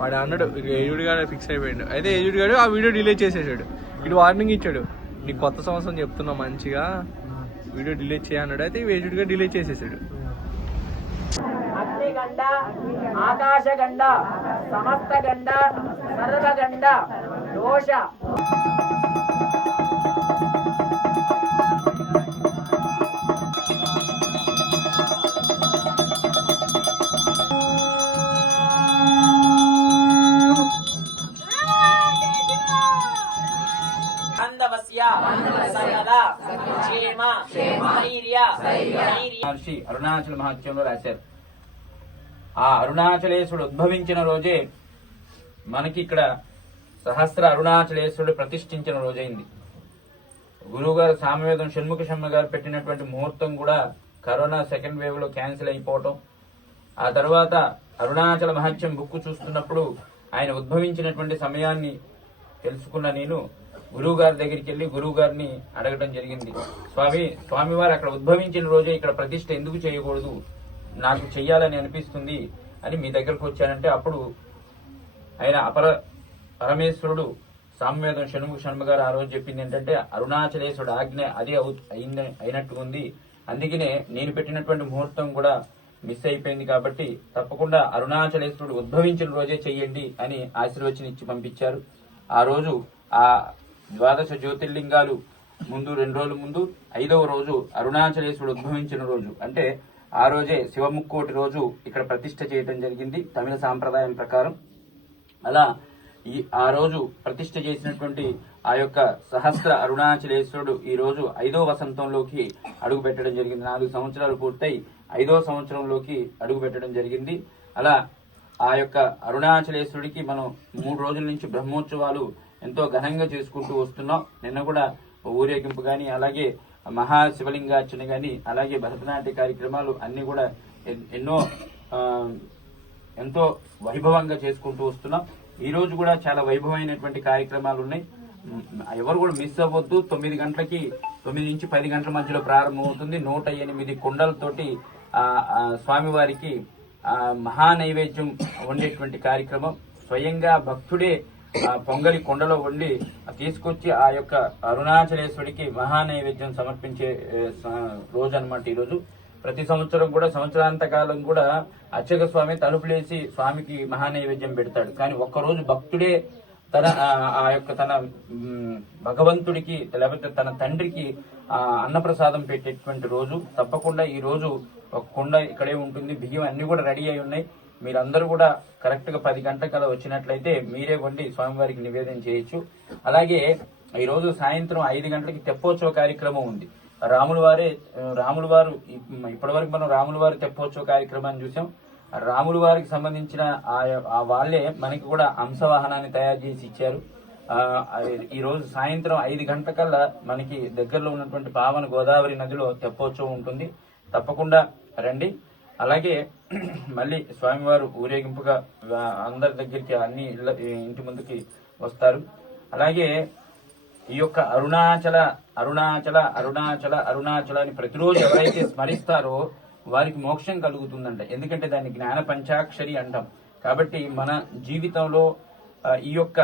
వాడు అన్నాడు ఇక ఏజుడు గారు ఫిక్స్ అయిపోయాడు. అయితే ఏజుడు గారు ఆ వీడియో డిలీట్ చేసేసాడు. ఇటు వార్నింగ్ ఇచ్చాడు. నీకు కొత్త సంవత్సరం చెప్తున్నా మంచిగా వీడియో డిలీట్ చేయన్నాడు అయితే ఏజుడు గారు డిలీట్ చేసేసాడు. అగ్నిగండ ఆకాశగండ సమస్తగండ సర్వగండ దోష. మహర్షి అరుణాచల మహత్యంలో రాశారు. ఆ అరుణాచలేశ్వరుడు ఉద్భవించిన రోజే మనకి ఇక్కడ సహస్ర అరుణాచలేశ్వరుడు ప్రతిష్ఠించిన రోజైంది గురువుగారు సామవేదం షణ్ముఖ శర్మ గారు పెట్టినటువంటి ముహూర్తం కూడా కరోనా సెకండ్ వేవ్లో క్యాన్సిల్ అయిపోవటం. ఆ తర్వాత అరుణాచల మహత్యం బుక్ చూస్తున్నప్పుడు ఆయన ఉద్భవించినటువంటి సమయాన్ని తెలుసుకున్న నేను గురువు గారి దగ్గరికి వెళ్ళి గురువు గారిని అడగడం జరిగింది. స్వామి స్వామివారు అక్కడ ఉద్భవించిన రోజే ఇక్కడ ప్రతిష్ట ఎందుకు చేయకూడదు? నాకు చెయ్యాలని అనిపిస్తుంది అని మీ దగ్గరకు వచ్చానంటే అప్పుడు ఆయన అపర పరమేశ్వరుడు సామ్వేదం షణ్ముఖ శర్మ గారు ఆ రోజు చెప్పింది ఏంటంటే అరుణాచలేశ్వరుడు ఆజ్ఞ అదే అయింది అయినట్టు ఉంది. అందుకనే నేను పెట్టినటువంటి ముహూర్తం కూడా మిస్ అయిపోయింది కాబట్టి తప్పకుండా అరుణాచలేశ్వరుడు ఉద్భవించిన రోజే చెయ్యండి అని ఆశీర్వచనం ఇచ్చి పంపించారు. ఆ రోజు ఆ ద్వాదశ జ్యోతిర్లింగాలు ముందు రెండు రోజుల ముందు ఐదవ రోజు అరుణాచలేశ్వరుడు ఉద్భవించిన రోజు. అంటే ఆ రోజే శివముక్కోటి రోజు ఇక్కడ ప్రతిష్ట చేయటం జరిగింది తమిళ సాంప్రదాయం ప్రకారం. అలా ఈ ఆ రోజు ప్రతిష్ట చేసినటువంటి ఆ యొక్క సహస్ర అరుణాచలేశ్వరుడు ఈ రోజు ఐదో వసంతంలోకి అడుగు పెట్టడం జరిగింది. నాలుగు సంవత్సరాలు పూర్తయి ఐదో సంవత్సరంలోకి అడుగు పెట్టడం జరిగింది. అలా ఆ యొక్క అరుణాచలేశ్వరుడికి మనం మూడు రోజుల నుంచి బ్రహ్మోత్సవాలు ఎంతో ఘనంగా చేసుకుంటూ వస్తున్నాం. నిన్న కూడా ఊరేగింపు కానీ అలాగే మహా శివలింగార్చన కానీ అలాగే భరతనాట్య కార్యక్రమాలు అన్ని కూడా ఎన్- ఎన్నో ఎంతో వైభవంగా చేసుకుంటూ వస్తున్నాం. ఈ రోజు కూడా చాలా వైభవమైనటువంటి కార్యక్రమాలు ఉన్నాయి. ఎవరు కూడా మిస్ అవ్వద్దు. తొమ్మిది గంటలకి తొమ్మిది నుంచి పది గంటల మధ్యలో ప్రారంభమవుతుంది నూట ఎనిమిది కుండలతోటి ఆ, స్వామివారికి ఆ, మహా నైవేద్యం వండేటువంటి కార్యక్రమం. స్వయంగా భక్తుడే ఆ పొంగలి కొండలో వండి తీసుకొచ్చి ఆ యొక్క అరుణాచలేశ్వరికి మహానైవేద్యం సమర్పించే రోజు అనమాట ఈరోజు ప్రతి సంవత్సరం కూడా సంవత్సరాంత కాలం కూడా అర్చక స్వామి తలుపులేసి స్వామికి మహానైవేద్యం పెడతాడు. కానీ ఒక్కరోజు భక్తుడే తన ఆ, యొక్క తన భగవంతుడికి లేకపోతే తన తండ్రికి ఆ అన్నప్రసాదం పెట్టేటువంటి రోజు. తప్పకుండా ఈ రోజు ఒక కుండ ఇక్కడే ఉంటుంది. బియ్యం అన్ని కూడా రెడీ అయి ఉన్నాయి. మీరందరూ కూడా కరెక్ట్గా పది గంటల వచ్చినట్లయితే మీరే వండి స్వామివారికి నివేదన చేయొచ్చు. అలాగే ఈ రోజు సాయంత్రం ఐదు గంటలకి తెప్పోత్సవ కార్యక్రమం ఉంది. రాముల వారే ఆ, రాముల వారు ఇప్పటి వరకు మనం రాముల వారి తెప్పోత్సవ కార్యక్రమాన్ని చూసాం. ఆ రాముల వారికి సంబంధించిన ఆ వాళ్ళే మనకి కూడా అంశవాహనాన్ని తయారు చేసి ఇచ్చారు. ఈ రోజు సాయంత్రం ఐదు గంటకల్లా మనకి దగ్గరలో ఉన్నటువంటి పావన గోదావరి నదిలో తెప్పోత్సవం ఉంటుంది. తప్పకుండా రండి. అలాగే మళ్ళీ స్వామివారు ఊరేగింపుగా అందరి దగ్గరికి అన్ని ఇళ్ళ ఇంటి ముందుకి వస్తారు. అలాగే ఈ యొక్క అరుణాచల అరుణాచల అరుణాచల అరుణాచల అని ప్రతిరోజు ఎవరైతే స్మరిస్తారో వారికి మోక్షం కలుగుతుందంట. ఎందుకంటే దాన్ని జ్ఞాన పంచాక్షరి అంటాం. కాబట్టి మన జీవితంలో ఈ యొక్క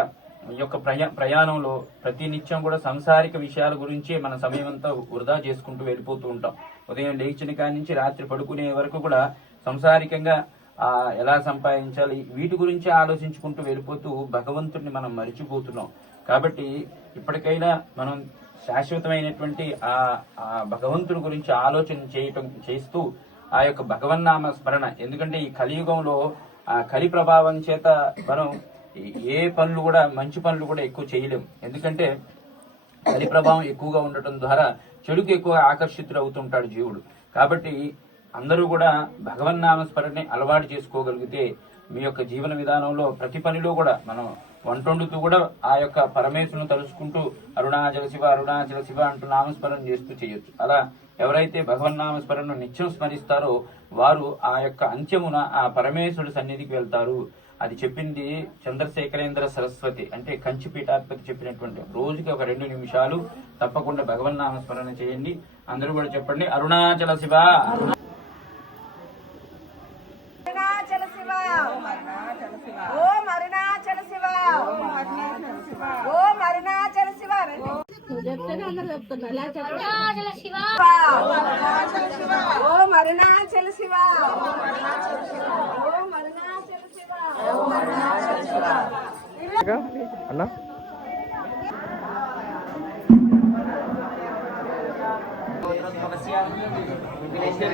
ఈ యొక్క ప్రయా ప్రయాణంలో ప్రతి నిత్యం కూడా సంసారిక విషయాల గురించి మన సమయం అంతా వృధా చేసుకుంటూ వెళ్ళిపోతూ ఉంటాం. ఉదయం లేచిన కాడి నుంచి రాత్రి పడుకునే వరకు కూడా సంసారికంగా ఆ ఎలా సంపాదించాలి? వీటి గురించి ఆలోచించుకుంటూ వెళ్ళిపోతూ భగవంతుడిని మనం మరిచిపోతున్నాం. కాబట్టి ఇప్పటికైనా మనం శాశ్వతమైనటువంటి ఆ ఆ భగవంతుడి గురించి ఆలోచన చేయటం చేస్తూ ఆ యొక్క భగవన్నామ స్మరణ. ఎందుకంటే ఈ కలియుగంలో ఆ కలి ప్రభావం చేత మనం ఏ పనులు కూడా మంచి పనులు కూడా ఎక్కువ చేయలేం. ఎందుకంటే కలి ప్రభావం ఎక్కువగా ఉండటం ద్వారా చెడుకు ఎక్కువ ఆకర్షితుడు అవుతుంటాడు జీవుడు. కాబట్టి అందరూ కూడా భగవన్నామ స్మరణని అలవాటు చేసుకోగలిగితే మీ యొక్క జీవన విధానంలో ప్రతి పనిలో కూడా మనం వంటొండుతూ కూడా ఆ యొక్క పరమేశ్వరుని తలుచుకుంటూ అరుణాచల శివ అరుణాచల శివ అంటూ నామస్మరణ చేస్తూ చేయొచ్చు. అలా ఎవరైతే భగవన్నామస్మరణను నిత్యం స్మరిస్తారో వారు ఆ యొక్క అంత్యమున ఆ పరమేశ్వరుడు సన్నిధికి వెళ్తారు. అది చెప్పింది చంద్రశేఖరేంద్ర సరస్వతి అంటే కంచి పీఠాధిపతి చెప్పినటువంటి. రోజుకి ఒక రెండు నిమిషాలు తప్పకుండా భగవన్ నామస్మరణ చేయండి. అందరూ కూడా చెప్పండి. అరుణాచల శివ! ఓం అరుణాచల శివ! అన్న గోత్రోద్భవస్య విఘ్నేశ్వర